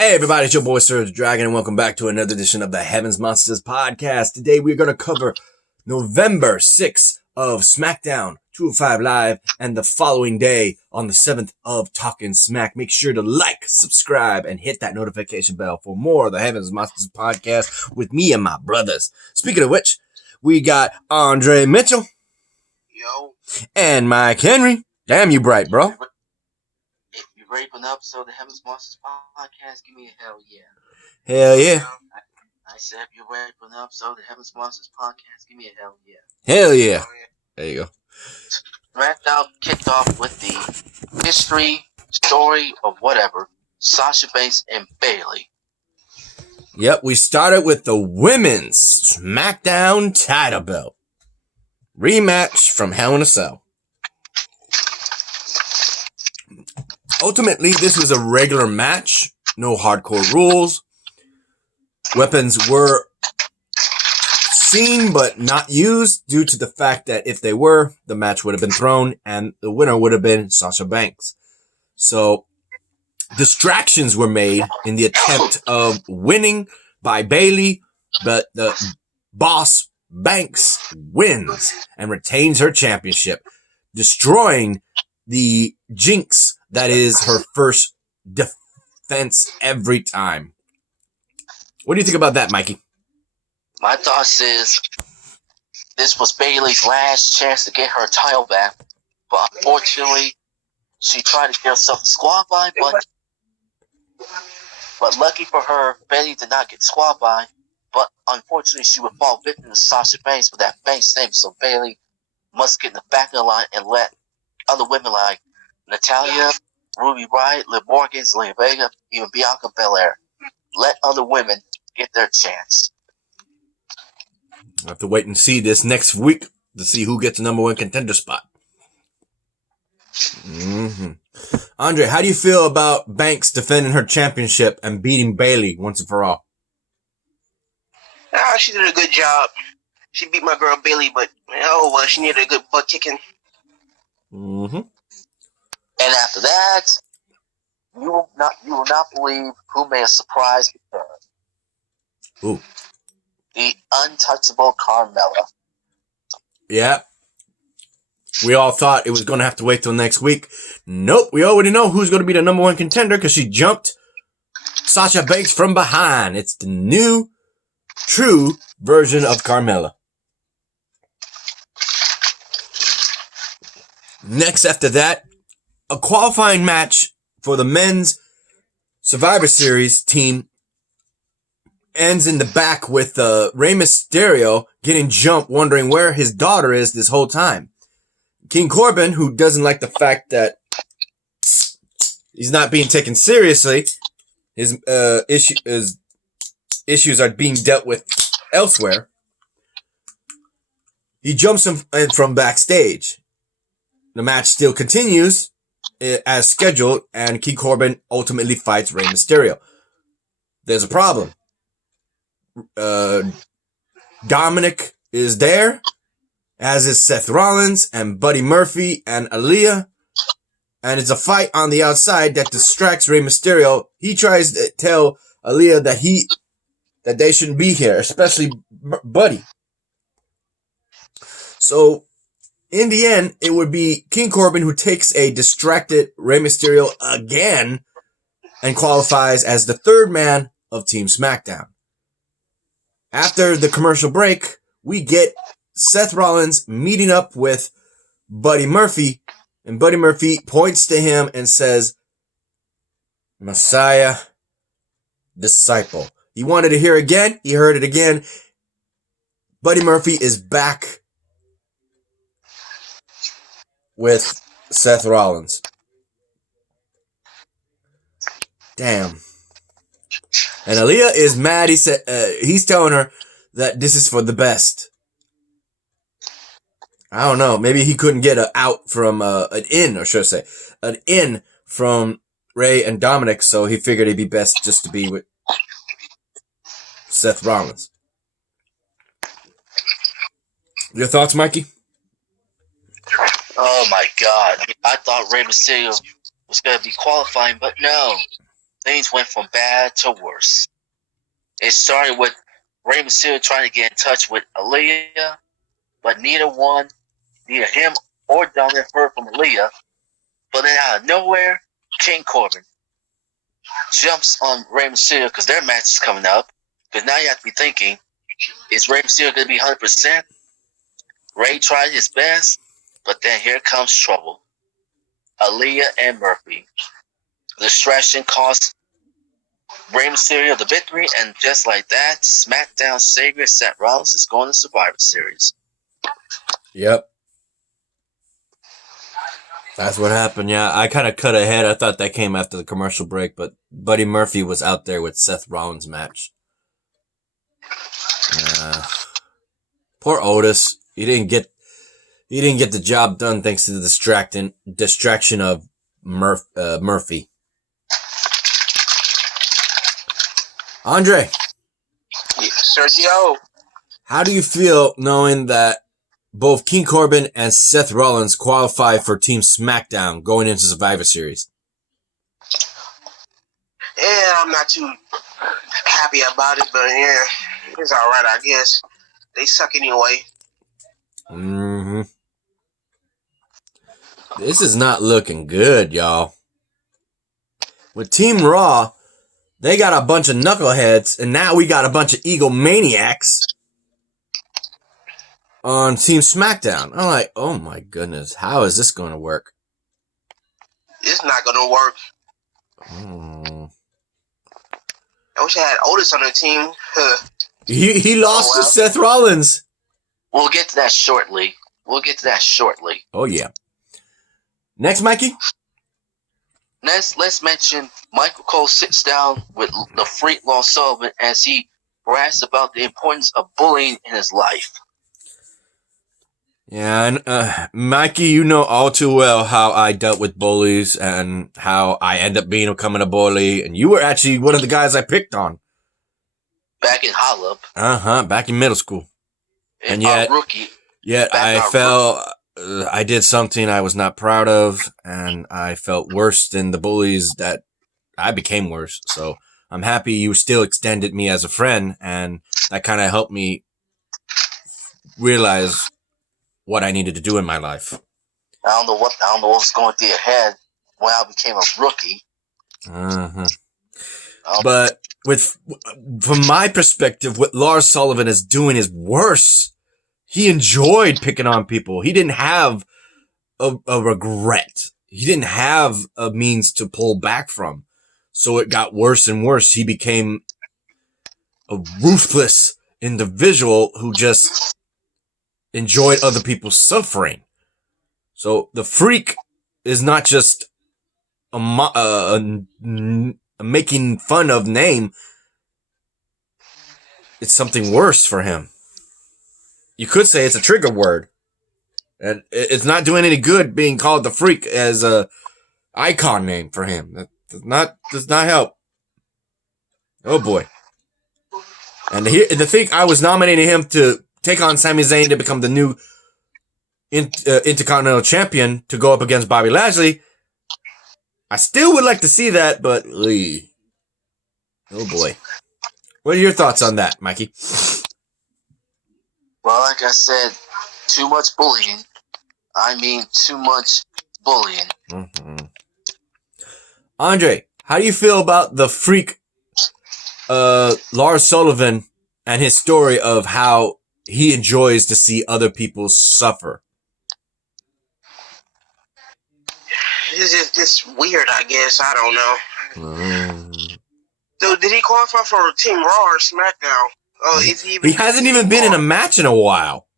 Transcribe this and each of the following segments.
Hey everybody, it's your boy Sir the Dragon, and welcome back to another edition of the Heavens Monsters podcast. Today we're going to cover November 6th of Smackdown 205 Live, and the following day on the 7th of Talking Smack. Make sure to like, subscribe, and hit that notification bell for more of the Heavens Monsters podcast with me and my brothers. Speaking of which, we got Andre Mitchell. Yo. And Mike Henry. Damn you bright, bro. If you're raping up, so the Heavens Monsters podcast, give me a hell yeah. Hell yeah. I said if you're raping up, so the Heavens Monsters podcast, give me a hell yeah. Hell yeah. There you go. Smackdown kicked off with the history, story, of whatever, Sasha Banks and Bayley. Yep, we started with the women's Smackdown title belt. Rematch from Hell in a Cell. Ultimately, this was a regular match. No hardcore rules. Weapons were seen but not used due to the fact that if they were, the match would have been thrown and the winner would have been Sasha Banks. So, distractions were made in the attempt of winning by Bayley, but the boss Banks wins and retains her championship, destroying the jinx that is her first defense every time. What do you think about that, Mikey? My thoughts is this was Bayley's last chance to get her title back, but unfortunately, she tried to get herself squad by, but lucky for her, Bayley did not get squad by. But unfortunately, she would fall victim to Sasha Banks with that Banks name, so Bayley must get in the back of the line and let other women like Natalya, Ruby Riott, Liv Morgan, Zelina Vega, even Bianca Belair, let other women get their chance. We'll have to wait and see this next week to see who gets the number one contender spot. Andre, how do you feel about Banks defending her championship and beating Bayley once and for all? She did a good job. She beat my girl Bayley, but she needed a good butt kicking. And after that, you will not believe who made a surprise return. Ooh. The untouchable Carmella. Yeah. We all thought it was going to have to wait till next week. Nope. We already know who's going to be the number one contender because she jumped Sasha Banks from behind. It's the new, true version of Carmella. Next after that, a qualifying match for the men's Survivor Series team ends in the back with Rey Mysterio getting jumped, wondering where his daughter is this whole time. King Corbin, who doesn't like the fact that he's not being taken seriously, his issues are being dealt with elsewhere. He jumps him from backstage. The match still continues as scheduled, and King Corbin ultimately fights Rey Mysterio. There's a problem. Dominic is there, as is Seth Rollins and Buddy Murphy and Aaliyah, and it's a fight on the outside that distracts Rey Mysterio. He tries to tell Aaliyah that they shouldn't be here, especially Buddy. So, in the end, it would be King Corbin who takes a distracted Rey Mysterio again and qualifies as the third man of Team SmackDown. After the commercial break, we get Seth Rollins meeting up with Buddy Murphy, and Buddy Murphy points to him and says, Messiah, disciple. He wanted to hear again. He heard it again. Buddy Murphy is back with Seth Rollins. Damn. And Aaliyah is mad. He said he's telling her that this is for the best. I don't know. Maybe he couldn't get an out from an in from Ray and Dominic, so he figured it'd be best just to be with Seth Rollins. Your thoughts, Mikey? Oh my God! I thought Rey Mysterio was going to be qualifying, but no. things went from bad to worse. It started with Rey Mysterio trying to get in touch with Aaliyah, but neither him or Dominic heard from Aaliyah. But then out of nowhere, King Corbin jumps on Rey Mysterio because their match is coming up. Because now you have to be thinking, is Rey Mysterio going to be 100%? Rey tried his best, but then here comes trouble. Aaliyah and Murphy. The distraction cost Rey Mysterio the victory, and just like that, Smackdown Xavier Seth Rollins is going to Survivor Series. Yep. That's what happened, yeah. I kind of cut ahead. I thought that came after the commercial break, but Buddy Murphy was out there with Seth Rollins' match. Poor Otis. He didn't get the job done thanks to the distraction of Murphy. Andre. Sergio. How do you feel knowing that both King Corbin and Seth Rollins qualify for Team SmackDown going into Survivor Series? Yeah, I'm not too happy about it, but yeah, it's all right, I guess. They suck anyway. Mm-hmm. This is not looking good, y'all. With Team Raw, they got a bunch of knuckleheads, and now we got a bunch of egomaniacs on Team SmackDown. I'm like, oh my goodness, how is this going to work? It's not going to work. I wish I had Otis on the team. He lost to Seth Rollins. We'll get to that shortly. Oh, yeah. Next, Mikey? Next, let's mention Michael Cole sits down with the Freak Lars Sullivan as he brags about the importance of bullying in his life. Yeah, and Mikey, you know all too well how I dealt with bullies and how I end up becoming a bully, and you were actually one of the guys I picked on. Back in Hollop. Back in middle school. And yet, I did something I was not proud of, and I felt worse than the bullies that I became worse. So I'm happy you still extended me as a friend, and that kind of helped me realize what I needed to do in my life. I don't know what was going through your head when I became a rookie. But from my perspective, what Lars Sullivan is doing is worse. He enjoyed picking on people. He didn't have a regret. He didn't have a means to pull back from. So it got worse and worse. He became a ruthless individual who just enjoyed other people's suffering. So the Freak is not just a making fun of name. It's something worse for him. You could say it's a trigger word. And it's not doing any good being called the Freak as a icon name for him. That does not help. Oh boy. And the thing, I was nominating him to take on Sami Zayn to become the new Intercontinental Champion to go up against Bobby Lashley. I still would like to see that, but oh boy. What are your thoughts on that, Mikey? Well, like I said, too much bullying. I mean, too much bullying. Mm-hmm. Andre, how do you feel about the Freak, Lars Sullivan, and his story of how he enjoys to see other people suffer? It's weird, I guess. I don't know. So, did he qualify for Team Raw or SmackDown? He hasn't even been in a match in a while.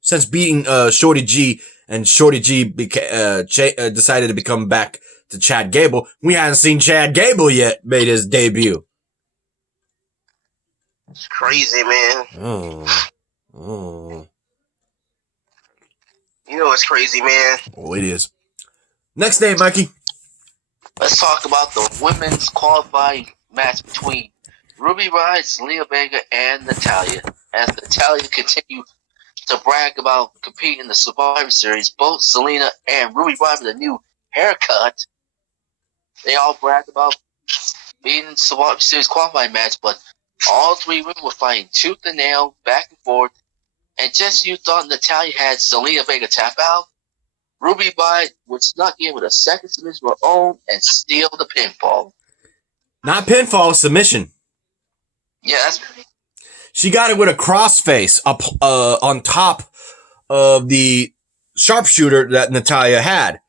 Since beating Shorty G, and Shorty G decided to become back to Chad Gable. We haven't seen Chad Gable yet made his debut. It's crazy, man. Oh. You know it's crazy, man. Oh, it is. Next name, Mikey. Let's talk about the women's qualifying match between Ruby Riott, Zelina Vega, and Natalya. As Natalya continued to brag about competing in the Survivor Series, both Zelina and Ruby Riott with a new haircut. They all bragged about being in Survivor Series qualifying match, but all three women were fighting tooth and nail, back and forth. And just you thought Natalya had Zelina Vega tap out, Ruby Riott would snuck in with a second submission of her own and steal the pinfall. Not pinfall, submission. Yeah, she got it with a crossface up on top of the sharpshooter that Natalya had.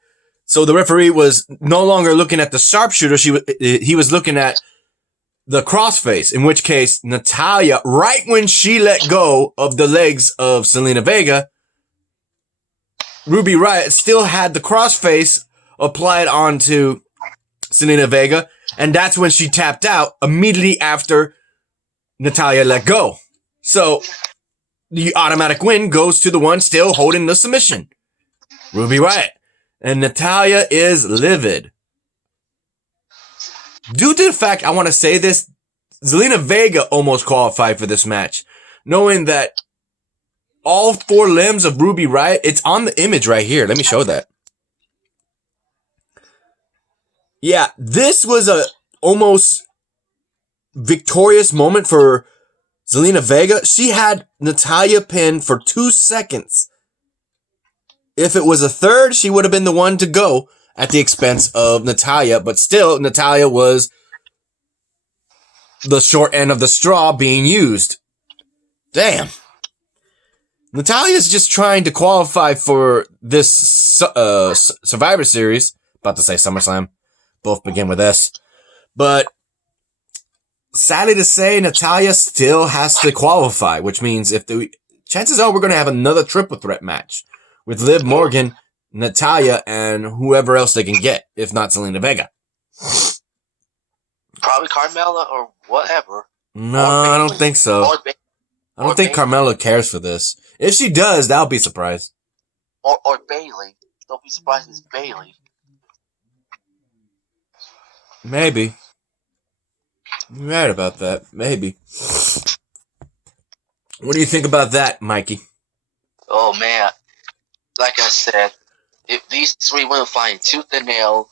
So the referee was no longer looking at the sharpshooter. He was looking at the crossface, in which case Natalya, right when she let go of the legs of Zelina Vega, Ruby Riott still had the crossface applied onto Zelina Vega, and that's when she tapped out immediately after Natalya let go. So the automatic win goes to the one still holding the submission, Ruby Riott. And Natalya is livid. Due to the fact, I want to say this, Zelina Vega almost qualified for this match, knowing that all four limbs of Ruby Riott, it's on the image right here. Let me show that. Yeah, this was a almost victorious moment for Zelina Vega. She had Natalya pinned for 2 seconds. If it was a third, she would have been the one to go at the expense of Natalya, but still, Natalya was the short end of the straw being used. Damn. Natalya's just trying to qualify for this Survivor Series. About to say SummerSlam. Both begin with S. But sadly to say, Natalya still has to qualify, which means chances are we're going to have another triple threat match with Liv Morgan, Natalya, and whoever else they can get, if not Zelina Vega. Probably Carmella or whatever. No, I don't think so. I don't think Carmella cares for this. If she does, that'll be a surprise. Or Bayley. Don't be surprised if it's Bayley. Maybe. You're right about that. Maybe. What do you think about that, Mikey? Oh, man. Like I said, if these three women find tooth and nail,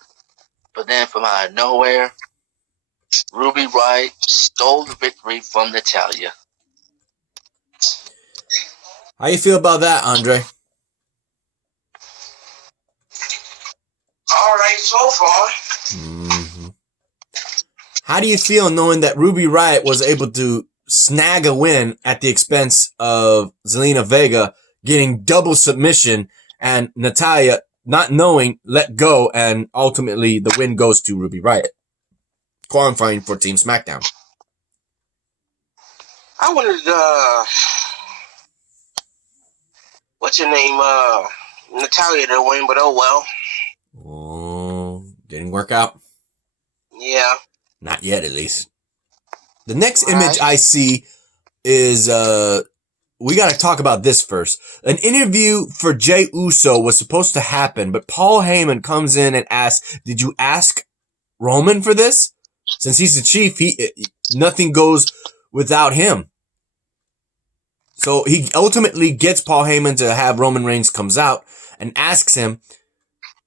but then from out of nowhere, Ruby Riott stole the victory from Natalya. How you feel about that, Andre? All right, so far. Mm-hmm. How do you feel knowing that Ruby Riott was able to snag a win at the expense of Zelina Vega getting double submission and Natalya not knowing let go, and ultimately the win goes to Ruby Riott, qualifying for Team Smackdown? I wanted, what's your name, Natalya to win, but oh well. Oh, didn't work out. Yeah. Not yet, at least. The next image I see is, we got to talk about this first. An interview for Jey Uso was supposed to happen, but Paul Heyman comes in and asks, did you ask Roman for this? Since he's the chief, nothing goes without him. So he ultimately gets Paul Heyman to have Roman Reigns comes out and asks him,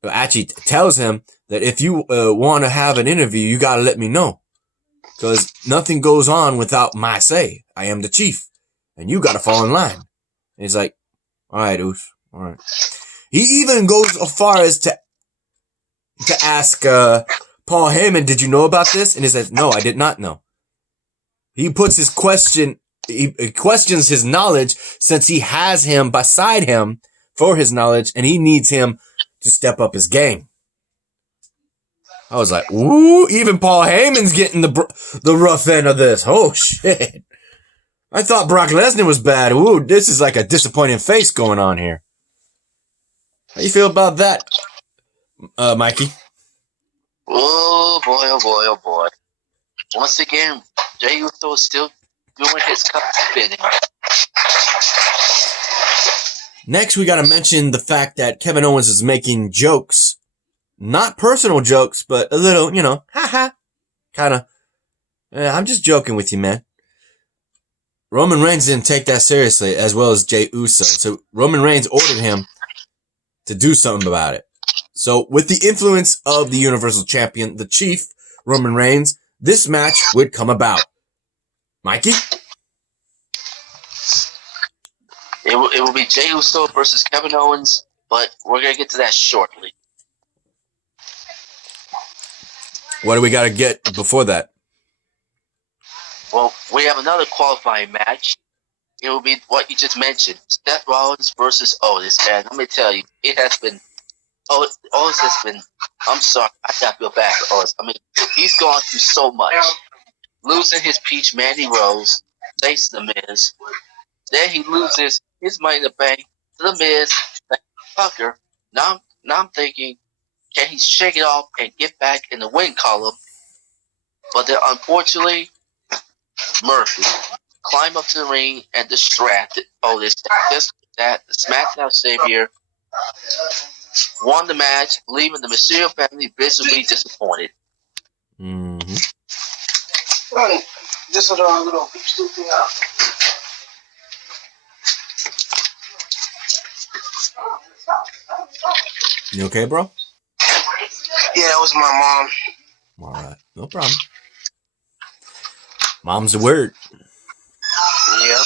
actually tells him that if you want to have an interview, you got to let me know. Because nothing goes on without my say. I am the chief. And you got to fall in line. And he's like, all right, Oos. All right. He even goes as far as to ask Paul Heyman, did you know about this? And he says, no, I did not know. He puts his question, he questions his knowledge since he has him beside him for his knowledge, and he needs him to step up his game. I was like, ooh, even Paul Heyman's getting the rough end of this. Oh, shit. I thought Brock Lesnar was bad. Ooh, this is like a disappointing face going on here. How you feel about that, Mikey? Oh, boy, oh, boy, oh, boy. Once again, Jey Uso is still doing his cup spinning. Next, we got to mention the fact that Kevin Owens is making jokes. Not personal jokes, but a little, haha. Kind of, I'm just joking with you, man. Roman Reigns didn't take that seriously, as well as Jey Uso. So Roman Reigns ordered him to do something about it. So with the influence of the Universal Champion, the Chief, Roman Reigns, this match would come about. Mikey? It will be Jey Uso versus Kevin Owens, but we're going to get to that shortly. What do we got to get before that? Well, we have another qualifying match. It will be what you just mentioned, Seth Rollins versus Otis. And let me tell you, it has been, Otis has been, I'm sorry, I got to feel bad for Otis. I mean, he's gone through so much. Losing his peach, Mandy Rose, thanks to The Miz. Then he loses his Money in the Bank to The Miz, Tucker. Now I'm thinking, can he shake it off and get back in the win column? But then, unfortunately, Murphy climbed up to the ring and distracted Otis. Just that the Smackdown Xavier won the match, leaving the Mysterio family visibly disappointed. Mm-hmm. This little stupid out. You okay, bro? Yeah, that was my mom. All right. No problem. Mom's the word. Yeah.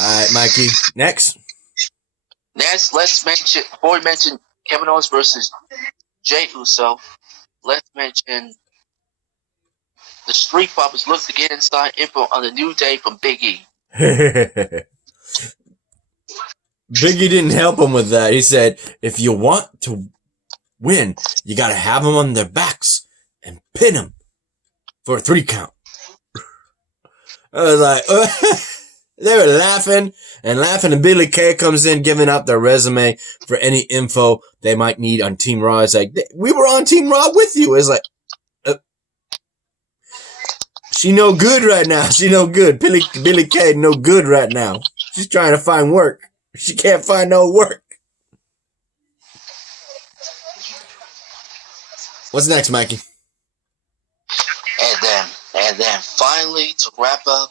All right, Mikey. Next, let's mention, before we mention Kevin Owens versus Jey Uso, let's mention the Street Profits look to get inside info on the New Day from Big E. Biggie didn't help him with that. He said, if you want to win, you got to have them on their backs and pin them for a 3 count. I was like, they were laughing, and Billy Kay comes in giving out their resume for any info they might need on Team Raw. It's like, we were on Team Raw with you. It's like, she no good right now. She no good. Billy Kay no good right now. She's trying to find work. She can't find no work. What's next, Mikey? And then finally, to wrap up,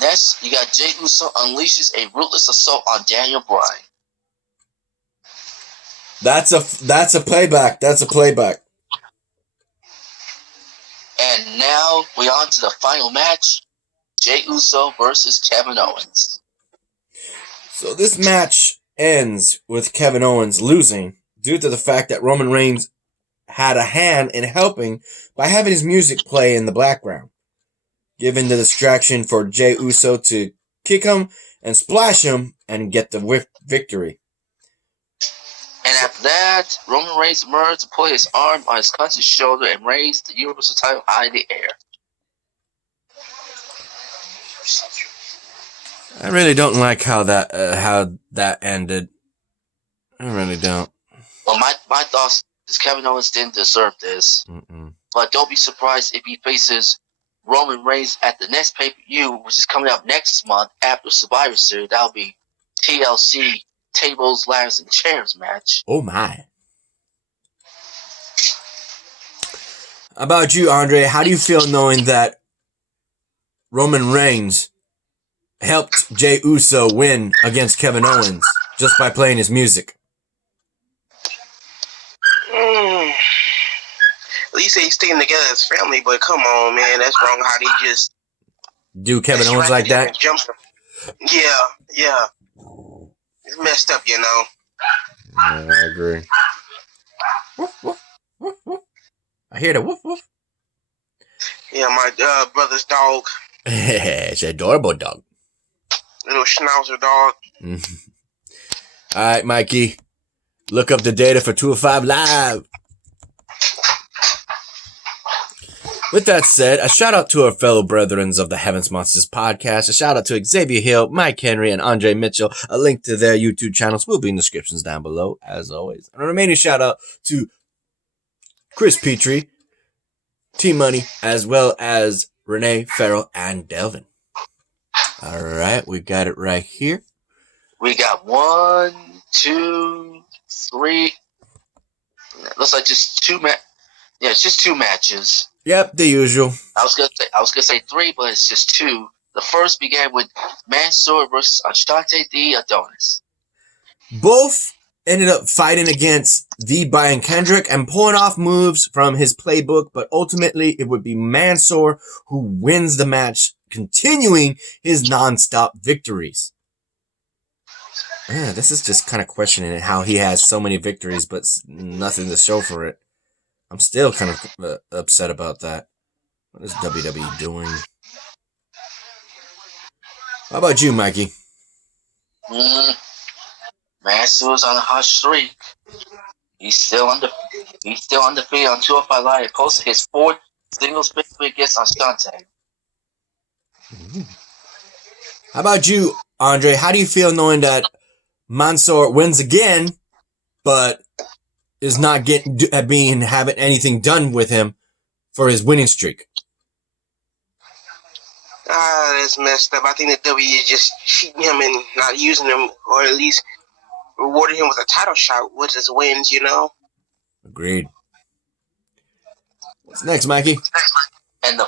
next you got Jey Uso unleashes a ruthless assault on Daniel Bryan. That's a playback. That's a playback. And now we're on to the final match, Jey Uso versus Kevin Owens. So this match ends with Kevin Owens losing due to the fact that Roman Reigns had a hand in helping by having his music play in the background, giving the distraction for Jey Uso to kick him and splash him and get the victory. And after that, Roman Reigns emerged to put his arm on his cousin's shoulder and raised the Universal title high in the air. I really don't like how that ended. I really don't. Well, my thoughts is Kevin Owens didn't deserve this. Mm-mm. But don't be surprised if he faces Roman Reigns at the next pay-per-view, which is coming up next month after Survivor Series. That'll be TLC Tables, Ladders, and Chairs match. Oh my. How about you, Andre? How do you feel knowing that Roman Reigns helped Jey Uso win against Kevin Owens just by playing his music? At least they staying together as family, but come on, man, that's wrong how they just do Kevin Owens like that? Yeah. It's messed up, you know. Yeah, I agree. Woof, woof, woof, woof. I hear the woof woof. Yeah, my brother's dog. It's an adorable dog. Little schnauzer dog. All right, Mikey. Look up the data for 205 Live. With that said, a shout out to our fellow brethren of the Heavens Monsters podcast. A shout out to Xavier Hill, Mike Henry, and Andre Mitchell. A link to their YouTube channels will be in the descriptions down below, as always. And a remaining shout out to Chris Petrie, T-Money, as well as Renee, Farrell, and Delvin. All right, we got it right here. We got 1, 2, 3. Looks like just two Yeah, it's just 2 matches. Yep, the usual. I was gonna say 3, but it's just 2. The first began with Mansoor versus Ashante the Adonis. Both ended up fighting against the Brian Kendrick and pulling off moves from his playbook, but ultimately it would be Mansoor who wins the match, continuing his non-stop victories. This is just kind of questioning how he has so many victories, but nothing to show for it. I'm still kind of upset about that. What is WWE doing? How about you, Mikey? Mansoor's on a hot streak. He's still undefeated on 205 Live. He posted his 4th singles victory against Asante. How about you, Andre? How do you feel knowing that Mansoor wins again, but is not having anything done with him for his winning streak? That's messed up. I think the W is just cheating him and not using him, or at least rewarding him with a title shot with his wins, you know? Agreed. What's next, Mikey? And the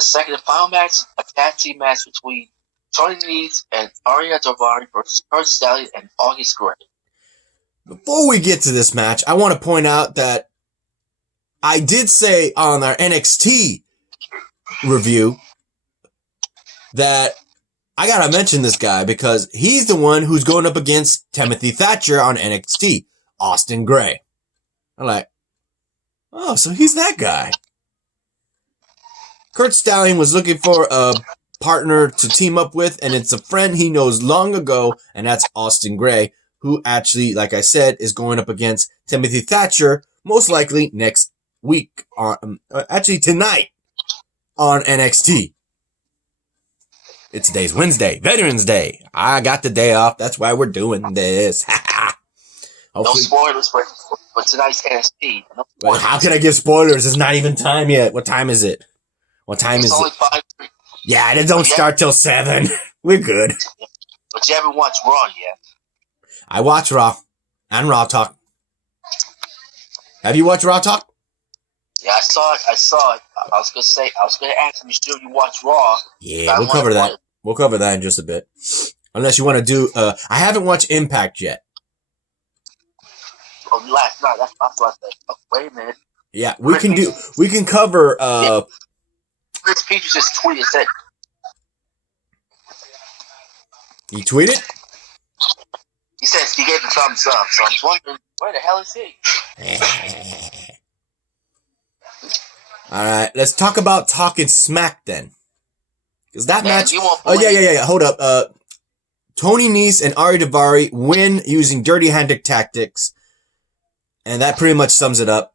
second and final match, a tag team match between Tony Nese and Arya Daivari versus Kurt Stallion and August Gray. Before we get to this match, I want to point out that I did say on our NXT review that I gotta mention this guy because he's the one who's going up against Timothy Thatcher on NXT, Austin Gray. I'm like, oh, so he's that guy. Kurt Stallion was looking for a partner to team up with, and it's a friend he knows long ago, and that's Austin Gray, who actually, like I said, is going up against Timothy Thatcher, most likely next week, actually tonight on NXT. Today's Wednesday, Veterans Day. I got the day off. That's why we're doing this. No spoilers for tonight's NXT. No well, how can I give spoilers? It's not even time yet. What time is it? What time is only it? 5. Yeah, it don't start till 7. We're good. But you haven't watched Raw yet. I watch Raw and Raw Talk. Have you watched Raw Talk? Yeah, I saw it. I was gonna ask you sure you watch Raw. Yeah, we'll cover that. We'll cover that in just a bit. Unless you want to do, I haven't watched Impact yet. Oh, last night. That's what I said. Oh, wait a minute. Yeah, we can cover, Chris Peters just tweeted that. He tweeted? He says he gave the thumbs up, so I'm wondering, where the hell is he? Alright, let's talk about Talking Smack then. Because that match... Oh, yeah. Hold up. Tony Nese and Ari Daivari win using Dirty Hendrick tactics. And that pretty much sums it up.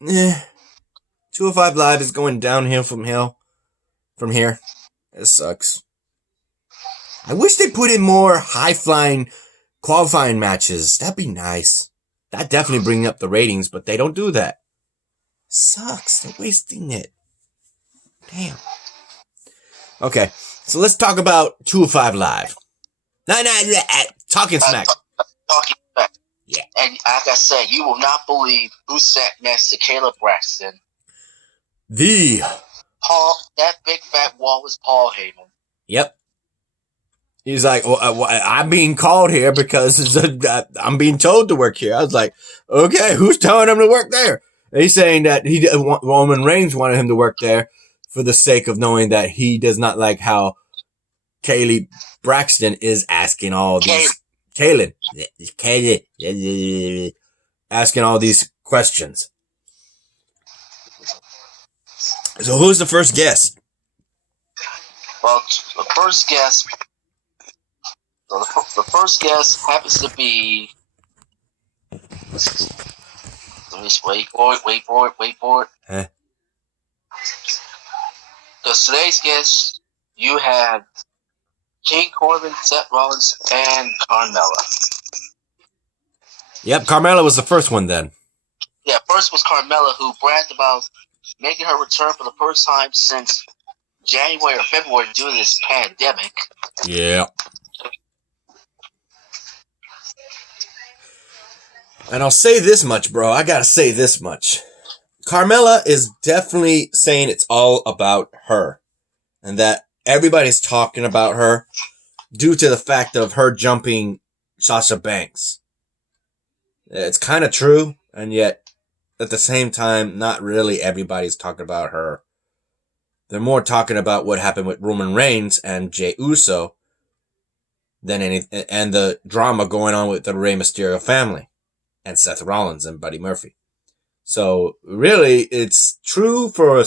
205 Live is going downhill from here. It sucks. I wish they put in more high-flying qualifying matches. That'd be nice. That'd definitely bring up the ratings, but they don't do that. Sucks. They're wasting it. Damn. Okay, so let's talk about 205 Live. Talking Smack. Talking Smack. Yeah. And like I said, you will not believe who sat next to Caleb Braxton. That big fat wall was Paul Heyman. Yep. He's like, well, I'm being called here because I'm being told to work here. I was like, okay, who's telling him to work there? And he's saying that Roman Reigns wanted him to work there for the sake of knowing that he does not like how Kaylee Braxton is asking all these... Kaylin. Asking all these questions. So who's the first guest? Well, the first guest happens to be. Let me just wait for it. Huh? Because today's guest, you have King Corbin, Seth Rollins, and Carmella. Yep, Carmella was the first one then. Yeah, first was Carmella, who bragged about making her return for the first time since January or February due to this pandemic. Yeah. And I'll say this much, bro. I gotta say this much. Carmella is definitely saying it's all about her. And that everybody's talking about her due to the fact of her jumping Sasha Banks. It's kind of true, and yet at the same time, not really everybody's talking about her. They're more talking about what happened with Roman Reigns and Jey Uso than and the drama going on with the Rey Mysterio family and Seth Rollins and Buddy Murphy. So really, it's true for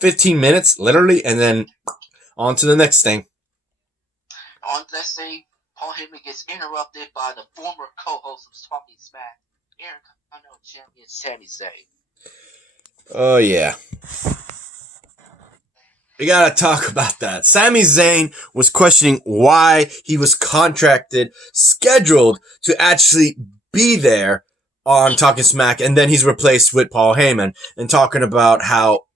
15 minutes, literally, and then on to the next thing. Let's say Paul Heyman gets interrupted by the former co-host of Talking Smack, Intercontinental Champion Sami Zayn. Oh, yeah. We gotta talk about that. Sami Zayn was questioning why he was scheduled to actually be there on Talking Smack, and then he's replaced with Paul Heyman, and talking about how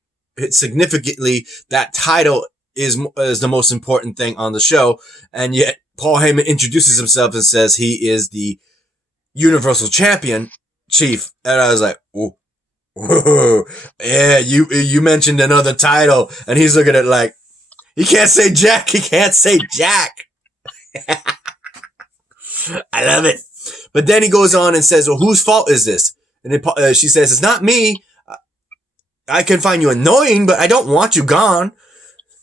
significantly that title is the most important thing on the show, and yet Paul Heyman introduces himself and says he is the Universal Champion Chief, and I was like, ooh. Whoa, yeah, you mentioned another title, and he's looking at it like, he can't say Jack. I love it. But then he goes on and says, well, whose fault is this? And she says, it's not me. I can find you annoying, but I don't want you gone.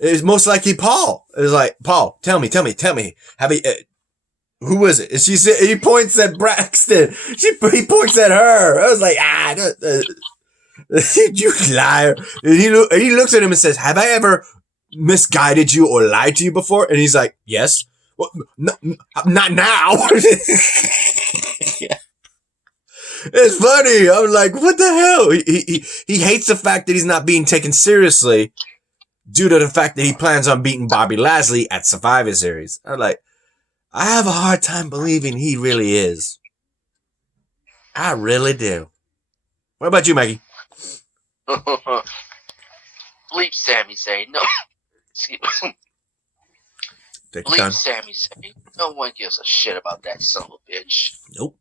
It's most likely Paul. It's like, Paul, tell me. Who is it? And she said, he points at Braxton. He points at her. I was like, you liar. And he looks at him and says, have I ever misguided you or lied to you before? And he's like, yes. Well, not now. It's funny. I was like, what the hell? He hates the fact that he's not being taken seriously due to the fact that he plans on beating Bobby Lashley at Survivor Series. I'm like, I have a hard time believing he really is. I really do. What about you, Maggie? Bleep Sami Zayn. No. Bleep Sami Zayn. No one gives a shit about that son of a bitch. Nope.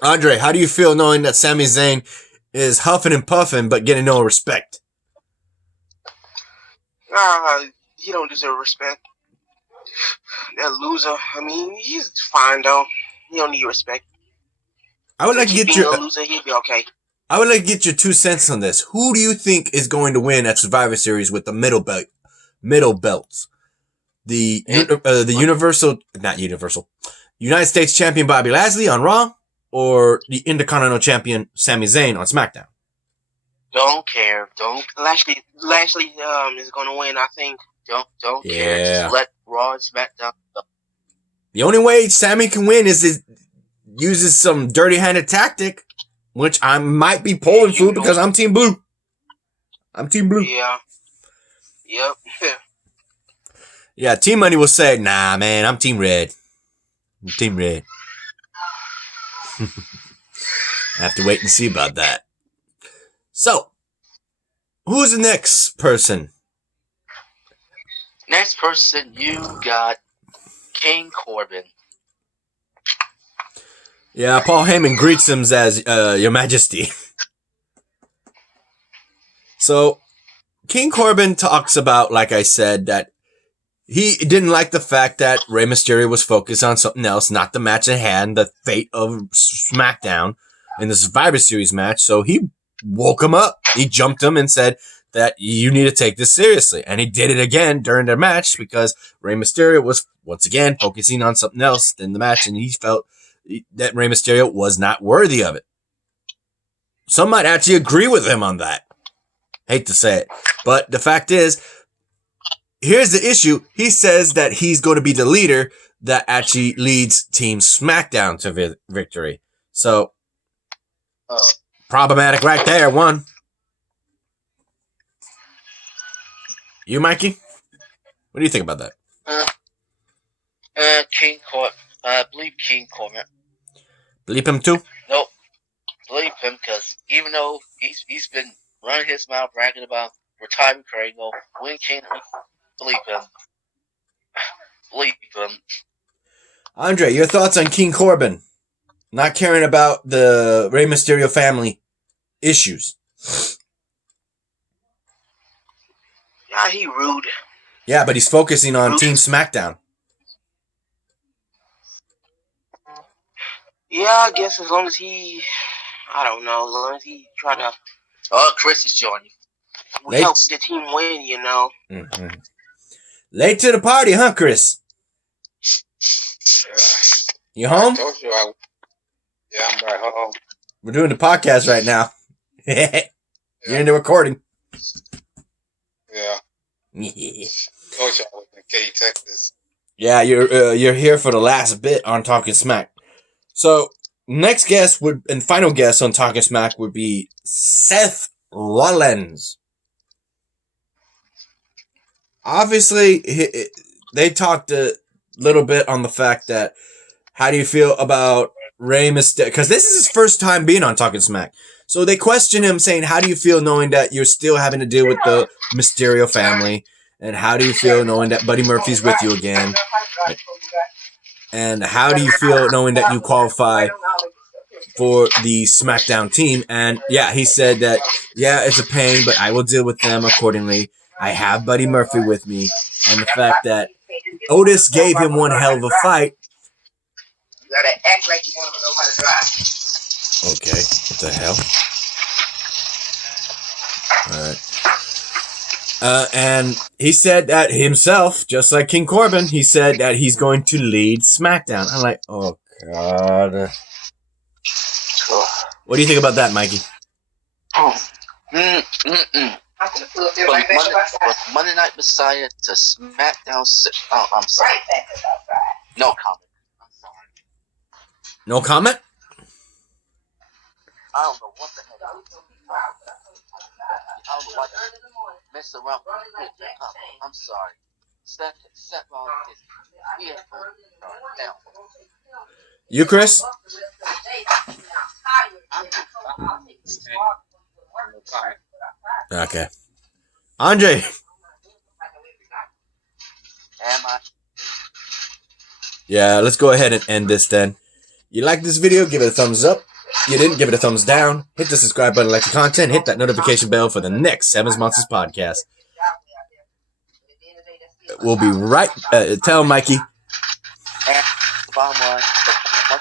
Andre, how do you feel knowing that Sami Zayn is huffing and puffing but getting no respect? He don't deserve respect. That loser. I mean, he's fine though. He don't need respect. I would like to get your loser. He'd be okay. I would like to get your 2 cents on this. Who do you think is going to win at Survivor Series with the middle belts? The United States Champion Bobby Lashley on Raw, or the Intercontinental Champion Sami Zayn on SmackDown? Don't care. Lashley is going to win, I think. Don't care. Just let Raw and SmackDown go. The only way Sami can win is it uses some dirty-handed tactic, which I might be pulling for because I'm Team Blue. Yeah. Yep. Yeah, Team Money will say, nah, man, I'm Team Red. I have to wait and see about that. So, who's the next person? Next person, you got King Corbin. Yeah, Paul Heyman greets him as Your Majesty. So, King Corbin talks about, like I said, that he didn't like the fact that Rey Mysterio was focused on something else, not the match at hand, the fate of SmackDown in the Survivor Series match. So he woke him up. He jumped him and said that you need to take this seriously. And he did it again during their match because Rey Mysterio was once again focusing on something else in the match, and he felt that Rey Mysterio was not worthy of it. Some might actually agree with him on that. Hate to say it. But the fact is, here's the issue. He says that he's going to be the leader that actually leads Team SmackDown to victory. So, problematic right there, one. You, Mikey? What do you think about that? King Corbin. Bleep King Corbin. Bleep him too? Nope. Bleep him, because even though he's been running his mouth bragging about retiring Kurt Angle, win King, bleep him. Bleep him. Andre, your thoughts on King Corbin not caring about the Rey Mysterio family issues? Yeah, he rude. Yeah, but he's focusing on Team SmackDown. Yeah, I guess as long as he, I don't know, as long as he try to Chris is joining. help the team win, you know. Mm-hmm. Late to the party, huh, Chris? You home? I told you yeah, I'm right home. We're doing the podcast right now. You're in the recording. Yeah. Told you I was in Katy, Texas. Yeah, you're here for the last bit on Talking Smack. So next guest and final guest on Talking Smack would be Seth Rollins. Obviously, they talked a little bit on the fact that how do you feel about Rey Mysterio? Because this is his first time being on Talking Smack. So they question him, saying, how do you feel knowing that you're still having to deal with the Mysterio family? And how do you feel knowing that Buddy Murphy's with you again? And how do you feel knowing that you qualify for the Smackdown team? And yeah, he said that, yeah, it's a pain, but I will deal with them accordingly. I have Buddy Murphy with me. And the fact that Otis gave him one hell of a fight. You gotta act like you want to know how to drive. Okay, what the hell? Alright. And he said that himself, just like King Corbin, he said that he's going to lead SmackDown. I'm like, oh God. What do you think about that, Mikey? From Monday Night Messiah to SmackDown. I'm sorry. No comment. I'm sorry. No comment? I don't know what the hell. I don't know what mess around with the comment. I'm sorry. Seth Rollins is here for now. You, Chris? Okay. Andre. Am I? Yeah, let's go ahead and end this then. You like this video? Give it a thumbs up. You didn't, give it a thumbs down. Hit the subscribe button, like the content, hit that notification bell for the next Seven's Monsters podcast. We'll be right. Tell Mikey. And bottom line, and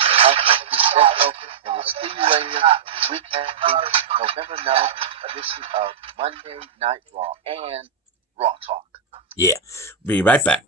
we'll see you later. Recapping November 9th edition of Monday Night Raw and Raw Talk. Yeah, be right back.